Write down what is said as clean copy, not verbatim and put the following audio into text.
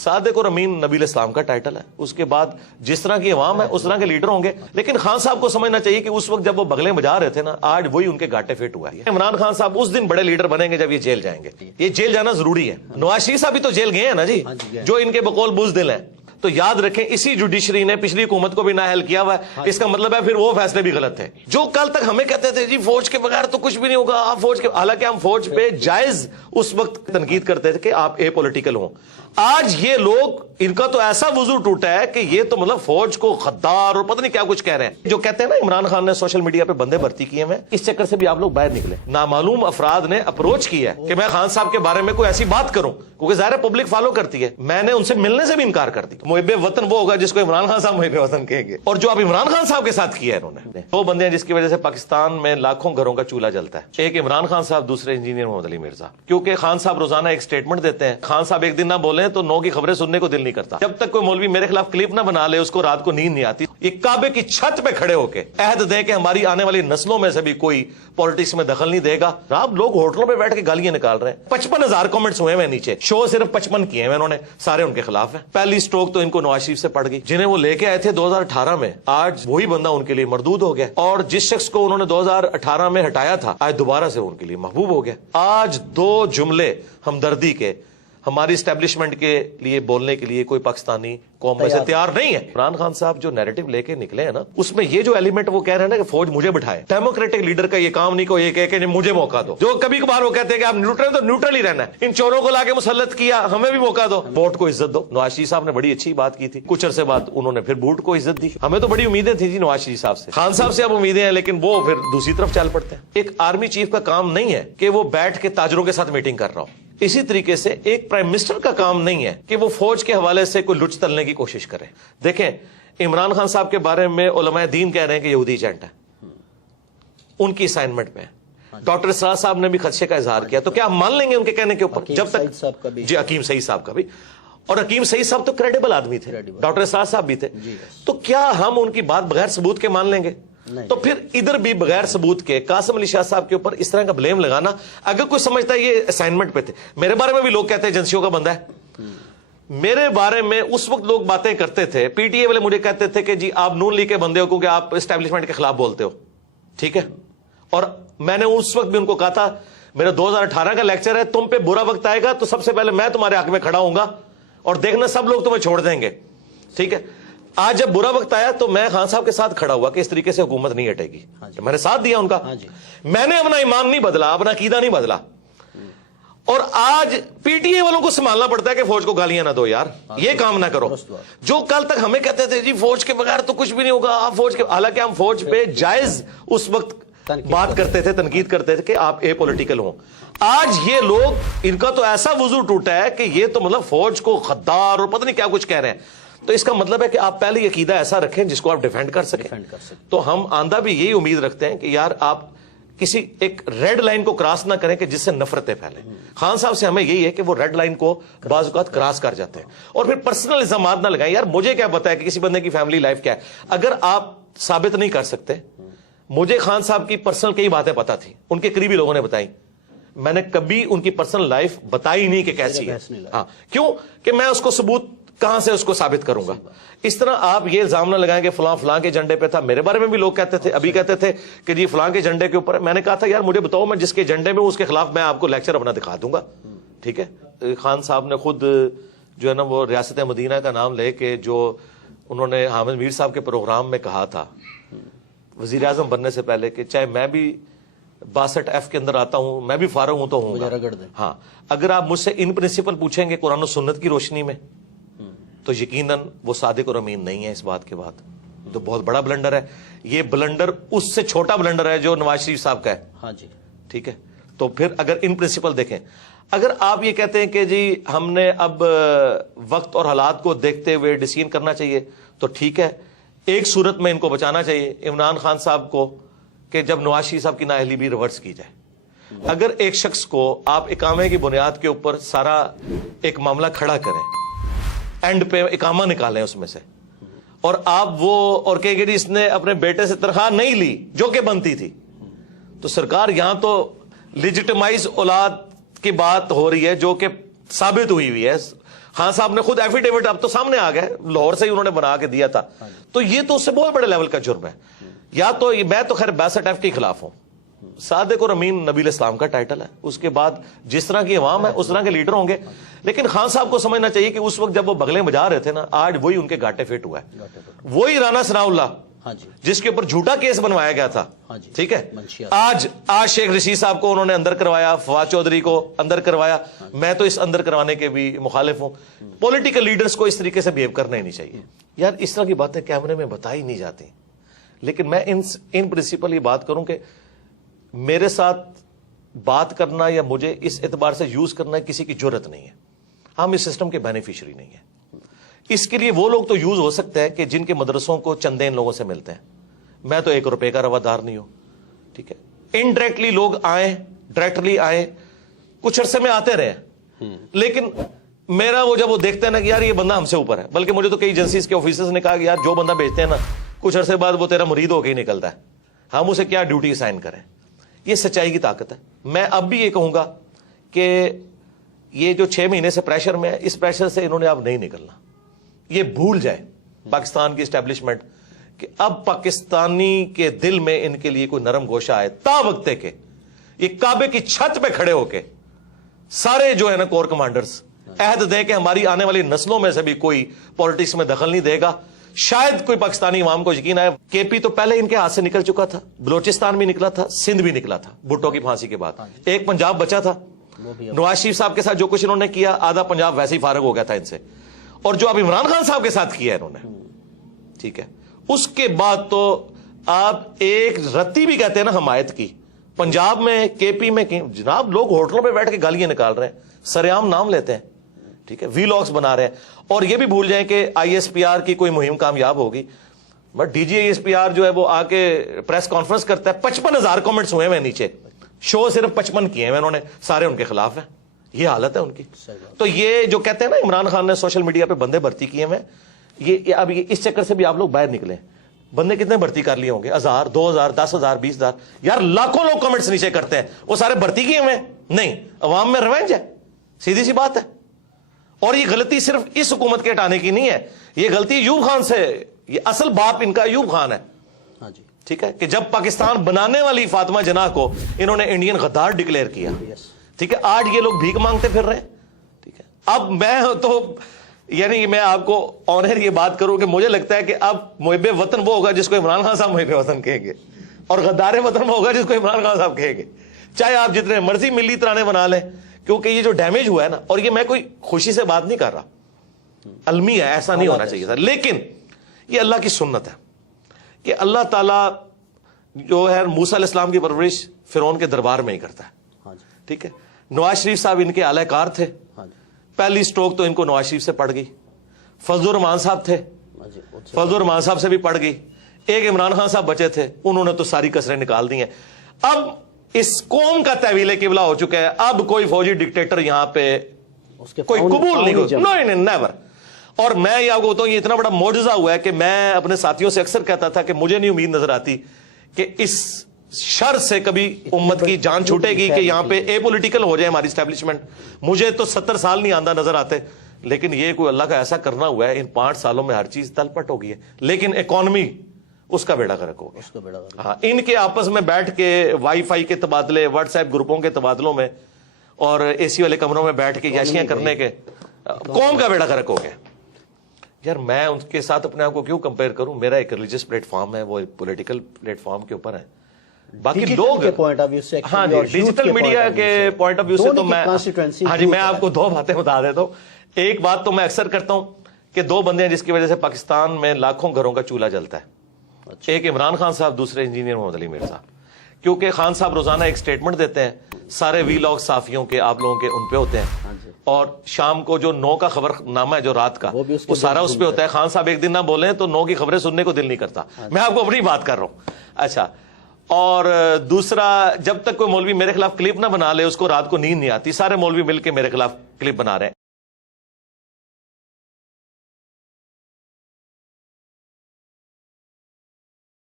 صادق اور امین نبی اسلام کا ٹائٹل ہے، اس کے بعد جس طرح کی عوام ہے اس طرح کے لیڈر ہوں گے، لیکن خان صاحب کو سمجھنا چاہیے کہ اس وقت جب وہ بغلیں بجا رہے تھے نا، آج وہی ان کے گاٹے فٹ ہوا ہے۔ عمران خان صاحب اس دن بڑے لیڈر بنیں گے جب یہ جیل جائیں گے، یہ جیل جانا ضروری ہے۔ نواز شریف صاحب بھی تو جیل گئے ہیں نا جی، جو ان کے بقول بزدل ہیں۔ تو یاد رکھیں اسی جوڈیشری نے پچھلی حکومت کو بھی نااہل کیا ہوا ہے، اس کا مطلب ہے پھر وہ فیصلے بھی غلط تھے۔ جو کل تک ہمیں کہتے تھے جی فوج کے بغیر تو کچھ بھی نہیں ہوگا، آپ فوج کے، حالانکہ ہم فوج پہ جائز اس وقت تنقید کرتے تھے کہ آپ اے پولیٹیکل ہوں۔ آج یہ لوگ، ان کا تو ایسا وضو ٹوٹا ہے کہ یہ تو مطلب فوج کو غدار اور پتہ نہیں کیا کچھ کہہ رہے ہیں۔ جو کہتے ہیں نا عمران خان نے سوشل میڈیا پہ بندے بھرتی کیے ہیں، اس چکر سے بھی آپ لوگ باہر نکلے۔ نامعلوم افراد نے اپروچ کیا ہے کہ میں خان صاحب کے بارے میں کوئی ایسی بات کروں، کیونکہ ظاہر ہے پبلک فالو کرتی ہے، میں نے ان سے ملنے سے بھی انکار کر دیا۔ محب وطن وہ ہوگا جس کو عمران خان صاحب محب وطن کہیں گے، اور جو اب عمران خان صاحب کے ساتھ کیا ہے انہوں نے، دو بندے ہیں جس کی وجہ سے پاکستان میں لاکھوں گھروں کا چولہا جلتا ہے، ایک عمران خان صاحب، دوسرے انجینئر محمد علی مرزا۔ کیونکہ خان صاحب روزانہ ایک سٹیٹمنٹ دیتے ہیں، خان صاحب ایک دن نہ بولیں تو 9 کی خبریں سننے کو دل نہیں کرتا۔ جب تک کوئی مولوی میرے خلاف کلپ نہ بنا لے، اس کو رات کو نیند نہیں آتی۔ یہ کعبے کی چھت پہ کھڑے ہو کے عہد دیں کہ ہماری آنے والی نسلوں میں سے بھی کوئی پالیٹکس میں دخل نہیں دے گا۔ آپ لوگ ہوٹلوں پہ بیٹھ کے گالیاں نکال رہے ہیں، 55,000 کمنٹس ہوئے ہیں نیچے، شو صرف 55 کیے ہیں انہوں نے، سارے ان کے خلاف ہیں۔ پہلی سٹروک تو ان کو نواز شریف سے پڑ گئی، جنہیں وہ لے کے آئے تھے 2018 میں، آج وہی بندہ ان کے لیے مردود ہو گیا، اور جس شخص کو انہوں نے 2018 میں ہٹایا تھا آج دوبارہ سے ان کے لیے محبوب ہو گیا۔ آج 2 جملے ہمدردی کے ہماری اسٹیبلشمنٹ کے لیے بولنے کے لیے کوئی پاکستانی قوم میں سے تیار نہیں ہے۔ عمران خان صاحب جو نیریٹو لے کے نکلے ہیں نا، اس میں یہ جو ایلیمنٹ وہ کہہ رہے ہیں نا کہ فوج مجھے بٹھائے، ڈیموکریٹک لیڈر کا یہ کام نہیں کو یہ کہے کہ مجھے موقع دو۔ جو کبھی کبھار وہ کہتے ہیں کہ آپ نیوٹرل تو نیوٹرل ہی رہنا ہے، ان چوروں کو لا کے مسلط کیا، ہمیں بھی موقع دو، ووٹ کو عزت دو۔ نواز شریف صاحب نے بڑی اچھی بات کی تھی، کچھ عرصے بعد انہوں نے پھر بوٹ کو عزت دی۔ ہمیں تو بڑی امیدیں تھیں جی نواز شریف صاحب سے، خان صاحب سے اب امیدیں ہیں، لیکن وہ پھر دوسری طرف چل پڑتے ہیں۔ ایک آرمی چیف کا کام نہیں ہے کہ وہ بیٹھ کے تاجروں کے ساتھ میٹنگ کر رہا ہو، اسی طریقے سے ایک پرائم منسٹر کا کام نہیں ہے کہ وہ فوج کے حوالے سے کوئی لچ تلنے کی کوشش کرے۔ دیکھیں عمران خان صاحب کے بارے میں علماء دین کہہ رہے ہیں کہ یہودی ایجنٹ ہے، ان کی اسائنمنٹ میں ڈاکٹر اسرار صاحب نے بھی خدشے کا اظہار کیا، تو کیا ہم مان لیں گے ان کے کہنے کے اوپر؟ جب تک جی حکیم سعید صاحب کا بھی، اور حکیم سعید صاحب تو کریڈیبل آدمی تھے، ڈاکٹر اسرار صاحب بھی تھے، تو کیا ہم ان کی بات بغیر ثبوت کے مان لیں گے؟ تو پھر ادھر بھی بغیر ثبوت کے قاسم علی شاہ صاحب کے اوپر اس طرح کا بلیم لگانا، اگر کوئی سمجھتا ہے یہ اسائنمنٹ پہ تھے۔ میرے بارے میں بھی لوگ کہتے ہیں ایجنسیوں کا بندہ ہے، میرے بارے میں اس وقت لوگ باتیں کرتے تھے، پی ٹی اے والے مجھے کہتے تھے کہ جی آپ نون لیگ کے بندے ہو کیونکہ آپ اسٹیبلشمنٹ کے خلاف بولتے ہو، ٹھیک ہے، اور میں نے اس وقت بھی ان کو کہا تھا میرا 2018 کا لیکچر ہے، تم پہ برا وقت آئے گا تو سب سے پہلے میں تمہارے حق میں کھڑا ہوں گا اور دیکھنا سب لوگ تمہیں چھوڑ دیں گے، ٹھیک ہے۔ آج جب برا وقت آیا تو میں خان صاحب کے ساتھ کھڑا ہوا کہ اس طریقے سے حکومت نہیں ہٹے گی، میں نے ساتھ دیا ان کا، میں نے اپنا ایمان نہیں بدلا، اپنا عقیدہ نہیں بدلا، اور آج پی ٹی اے والوں کو سنبھالنا پڑتا ہے کہ فوج کو گالیاں نہ دو یار، یہ کام نہ کرو۔ جو کل تک ہمیں کہتے تھے جی فوج کے بغیر تو کچھ بھی نہیں ہوگا، آپ فوج کے، حالانکہ ہم فوج پہ جائز اس وقت بات کرتے تھے، تنقید کرتے تھے کہ آپ اے پولیٹیکل ہوں۔ آج یہ لوگ، ان کا تو ایسا وضو ٹوٹا ہے کہ یہ تو مطلب فوج کو غدار اور پتہ نہیں کیا کچھ کہہ رہے ہیں، تو اس کا مطلب ہے کہ آپ پہلے عقیدہ ایسا رکھیں جس کو آپ ڈیفینڈ کر سکیں۔ تو ہم آندہ بھی یہی امید رکھتے ہیں کہ یار آپ کسی ایک ریڈ لائن کو کراس نہ کریں کہ جس سے نفرتیں پھیلیں۔ خان صاحب سے ہمیں یہی ہے کہ وہ ریڈ لائن کو بعض اوقات کراس کر جاتے ہیں، اور پھر پرسنل الزامات نہ لگائیں، یار مجھے کیا پتا ہے کہ کسی بندے کی فیملی لائف کیا ہے۔ اگر آپ ثابت نہیں کر سکتے، مجھے خان صاحب کی پرسنل کئی باتیں پتا تھی، ان کے قریبی لوگوں نے بتائی، میں نے کبھی ان کی پرسنل لائف بتائی نہیں کہ کیسی ہے، ہاں، کیوں کہ میں اس کو ثبوت کہاں سے اس کو ثابت کروں گا۔ اس طرح آپ یہ الزام نہ لگائیں کہ فلاں فلاں کے ایجنڈے پہ تھا، میرے بارے میں بھی لوگ کہتے تھے، ابھی کہتے تھے کہ جی فلاں کے ایجنڈے کے اوپر، میں نے کہا تھا یار مجھے بتاؤ، میں جس کے ایجنڈے میں ہوں اس کے خلاف میں آپ کو لیکچر اپنا دکھا دوں گا، ٹھیک ہے۔ خان صاحب نے خود جو ہے نا وہ ریاست مدینہ کا نام لے کے جو انہوں نے حامد میر صاحب کے پروگرام میں کہا تھا وزیر اعظم بننے سے پہلے کہ چاہے میں بھی 62F کے اندر آتا ہوں، میں بھی فارغ ہوں تو ہوں گا، ہاں، اگر آپ مجھ سے ان پرنسپل پوچھیں گے قرآن و سنت کی روشنی میں تو یقیناً وہ صادق اور امین نہیں ہے۔ اس بات کے بعد تو بہت بڑا بلنڈر ہے، یہ بلنڈر اس سے چھوٹا بلنڈر ہے جو نواز شریف صاحب کا ہے، ہاں جی، ٹھیک ہے۔ تو پھر اگر ان پرنسپل دیکھیں، اگر آپ یہ کہتے ہیں کہ جی ہم نے اب وقت اور حالات کو دیکھتے ہوئے ڈیسیژن کرنا چاہیے تو ٹھیک ہے، ایک صورت میں ان کو بچانا چاہیے عمران خان صاحب کو کہ جب نواز شریف صاحب کی نااہلی بھی ریورس کی جائے۔ اگر ایک شخص کو آپ اقامے کی بنیاد کے اوپر سارا ایک معاملہ کھڑا کریں، اینڈ پہ اقامہ نکالیں اس میں سے، اور آپ وہ اور کہیں کہ اس نے اپنے بیٹے سے تنخواہ نہیں لی جو کہ بنتی تھی، تو سرکار یہاں تو لیجیٹمائز اولاد کی بات ہو رہی ہے جو کہ ثابت ہوئی ہے۔ خان صاحب نے خود ایفیڈیوٹ اب تو سامنے آ گئے, لاہور سے ہی انہوں نے بنا کے دیا تھا. تو یہ تو اس سے بہت بڑے لیول کا جرم ہے. یا تو میں تو خیر 62F کے خلاف ہوں. صادق اور امین نبی الاسلام کا ٹائٹل ہے, اس کے بعد جس طرح کی عوام ہے اس طرح کے لیڈر ہوں گے. لیکن خان صاحب کو سمجھنا چاہیے کہ اس وقت جب وہ بغلیں بجا رہے تھے نا, آج وہی ان کے گاٹے فٹ ہوا ہے. وہی رانا ثناء اللہ جس کے اوپر جھوٹا کیس بنوایا گیا تھا, ٹھیک ہے, آج شیخ رشید صاحب کو انہوں نے اندر کروایا, فواد چودھری کو اندر کروایا. میں تو اس اندر کروانے کے بھی مخالف ہوں. پولیٹیکل لیڈرز کو اس طریقے سے بیہیو کرنا ہی نہیں چاہیے یار. اس طرح کی باتیں کیمرے میں بتائی نہیں جاتی. لیکن میں ان پرنسپل یہ بات کروں کہ میرے ساتھ بات کرنا یا مجھے اس اعتبار سے یوز کرنا کسی کی جرت نہیں ہے. ہم اس سسٹم کے بینیفیشری نہیں ہیں. اس کے لیے وہ لوگ تو یوز ہو سکتے ہیں کہ جن کے مدرسوں کو چندے ان لوگوں سے ملتے ہیں. میں تو 1 روپے کا روادار نہیں ہوں, ٹھیک ہے. انڈائریکٹلی لوگ آئیں, ڈائریکٹلی آئیں, کچھ عرصے میں آتے رہے, لیکن میرا وہ جب وہ دیکھتے ہیں نا کہ یار یہ بندہ ہم سے اوپر ہے. بلکہ مجھے تو کئی ایجنسیز کے آفیسرز نے کہا کہ یار جو بندہ بیچتے ہیں نا, کچھ عرصے بعد وہ تیرا مرید ہو کے ہی نکلتا ہے, ہم اسے کیا ڈیوٹی اسائن کریں. یہ سچائی کی طاقت ہے. میں اب بھی یہ کہوں گا کہ یہ جو 6 مہینے سے پریشر میں ہے, اس پریشر سے انہوں نے اب نہیں نکلنا. یہ بھول جائے پاکستان کی اسٹیبلشمنٹ کہ اب پاکستانی کے دل میں ان کے لیے کوئی نرم گوشہ آئے. تا وقت کہ یہ کعبے کی چھت پہ کھڑے ہو کے سارے جو ہے نا کور کمانڈرز عہد دیں کہ ہماری آنے والی نسلوں میں سے بھی کوئی پالیٹکس میں دخل نہیں دے گا, شاید کوئی پاکستانی عوام کو یقین آئے. کے پی تو پہلے ان کے ہاتھ سے نکل چکا تھا, بلوچستان بھی نکلا تھا, سندھ بھی نکلا تھا بھٹو کی پھانسی کے بعد. ایک پنجاب بچا تھا. نواز شریف صاحب کے ساتھ جو کچھ انہوں نے کیا, آدھا پنجاب ویسے ہی فارغ ہو گیا تھا ان سے. اور جو اب عمران خان صاحب کے ساتھ کیا ہے انہوں نے, ٹھیک ہے, اس کے بعد تو آپ ایک رتی بھی کہتے ہیں نا حمایت کی. پنجاب میں, کے پی میں جناب لوگ ہوٹلوں پہ بیٹھ کے گالیاں نکال رہے ہیں, سرعام نام لیتے ہیں, ٹھیک ہے, وی لاگس بنا رہے ہیں. اور یہ بھی بھول جائیں کہ ISPR کی کوئی مہم کامیاب ہوگی, بٹ DG ISPR جو ہے وہ آ کے پریس کانفرنس کرتا ہے, 55,000 کمنٹس ہوئے ہیں نیچے, شو صرف 55 کیے ہیں انہوں نے, سارے ان کے خلاف ہیں. یہ حالت ہے ان کی. تو یہ جو کہتے ہیں نا عمران خان نے سوشل میڈیا پہ بندے بھرتی کیے ہیں, یہ اب اس چکر سے بھی آپ لوگ باہر نکلیں. بندے کتنے بھرتی کر لیے ہوں گے, 1000 2000 10,000 20,000, یار لاکھوں لوگ کمنٹس نیچے کرتے ہیں, وہ سارے بھرتی کیے ہوئے نہیں. عوام میں ریونج ہے, سیدھی سی بات ہے. اور یہ غلطی صرف اس حکومت کے ہٹانے کی نہیں ہے, یہ غلطی ایوب خان سے, یہ اصل باپ ان کا ایوب خان ہے, ٹھیک ہے, کہ جب پاکستان بنانے والی فاطمہ جناح کو انہوں نے انڈین غدار ڈکلیئر کیا, ٹھیک ہے, آج یہ لوگ بھیک مانگتے پھر رہے ہیں, ٹھیک ہے. اب میں تو یعنی میں آپ کو آنر یہ بات کروں کہ مجھے لگتا ہے کہ اب محب وطن وہ ہوگا جس کو عمران خان صاحب محب وطن کہیں گے, اور غدار وطن وہ ہوگا جس کو عمران خان صاحب کہیں گے, چاہے آپ جتنے مرضی ملی ترانے بنا لیں. کیونکہ یہ جو ڈیمیج ہوا ہے نا, اور یہ میں کوئی خوشی سے بات نہیں کر رہا, المی ہے, ایسا نہیں ہونا چاہیے تھا, لیکن یہ اللہ کی سنت ہے کہ اللہ تعالیٰ جو ہے موسیٰ علیہ السلام کی پرورش فرعون کے دربار میں ہی کرتا ہے, ٹھیک ہے. نواز شریف صاحب ان کے اعلی کار تھے, پہلی سٹروک تو ان کو نواز شریف سے پڑ گئی. فضل الرحمان صاحب تھے, فضل الرحمان صاحب سے بھی پڑ گئی. ایک عمران خان صاحب بچے تھے, انہوں نے تو ساری کسریں نکال دی ہیں. اب اس قوم کا تحویل قبلہ ہو چکا ہے, اب کوئی فوجی ڈکٹیٹر یہاں پہ کوئی قبول نہیں ہوگا, نہیں نیور. اور میں یہ آپ کو بتاؤں, یہ اتنا بڑا معجزہ ہوا ہے کہ میں اپنے ساتھیوں سے اکثر کہتا تھا کہ مجھے نہیں امید نظر آتی کہ اس شر سے کبھی امت کی جان چھوٹے گی کہ یہاں پہ اے پولیٹیکل ہو جائے ہماری اسٹیبلشمنٹ. مجھے تو 70 سال نہیں آندہ نظر آتے, لیکن یہ کوئی اللہ کا ایسا کرنا ہوا ہے, ان 5 سالوں میں ہر چیز تل پٹ ہو گئی ہے. لیکن اکانومی اس کا بیڑا غرق ہو گیا. ہاں, ان کے آپس میں بیٹھ کے وائی فائی کے تبادلے, واٹس ایپ گروپوں کے تبادلوں میں, اور اے سی والے کمروں میں بیٹھ کے یاشیاں کرنے کے, قوم کا بیڑا غرق ہو گیا. یار میں ان کے ساتھ اپنے آپ کو کیوں کمپیئر کروں؟ میرا ایک ریلیجس پلیٹ فارم ہے, وہ پولیٹیکل پلیٹ فارم کے اوپر ہے. باقی لوگ ہاں جی, ڈیجیٹل میڈیا کے پوائنٹ آف ویو سے تو میں ہاں جی, میں آپ کو 2 باتیں بتا دیتا ہوں. ایک بات تو میں اکثر کرتا ہوں کہ 2 بندے ہیں جس کی وجہ سے پاکستان میں لاکھوں گھروں کا چولہا جلتا ہے. ایک عمران خان صاحب, دوسرے انجینئر محمد علی مرزا. کیونکہ خان صاحب روزانہ ایک سٹیٹمنٹ دیتے ہیں, سارے وی لاگ صحافیوں کے, آپ لوگوں کے ان پہ ہوتے ہیں, اور شام کو جو 9 کا خبر نامہ ہے جو رات کا, وہ سارا اس پہ ہوتا ہے. خان صاحب ایک دن نہ بولیں تو 9 کی خبریں سننے کو دل نہیں کرتا. میں آپ کو اپنی بات کر رہا ہوں. اچھا, اور دوسرا, جب تک کوئی مولوی میرے خلاف کلپ نہ بنا لے اس کو رات کو نیند نہیں آتی. سارے مولوی مل کے میرے خلاف کلپ بنا رہے ہیں.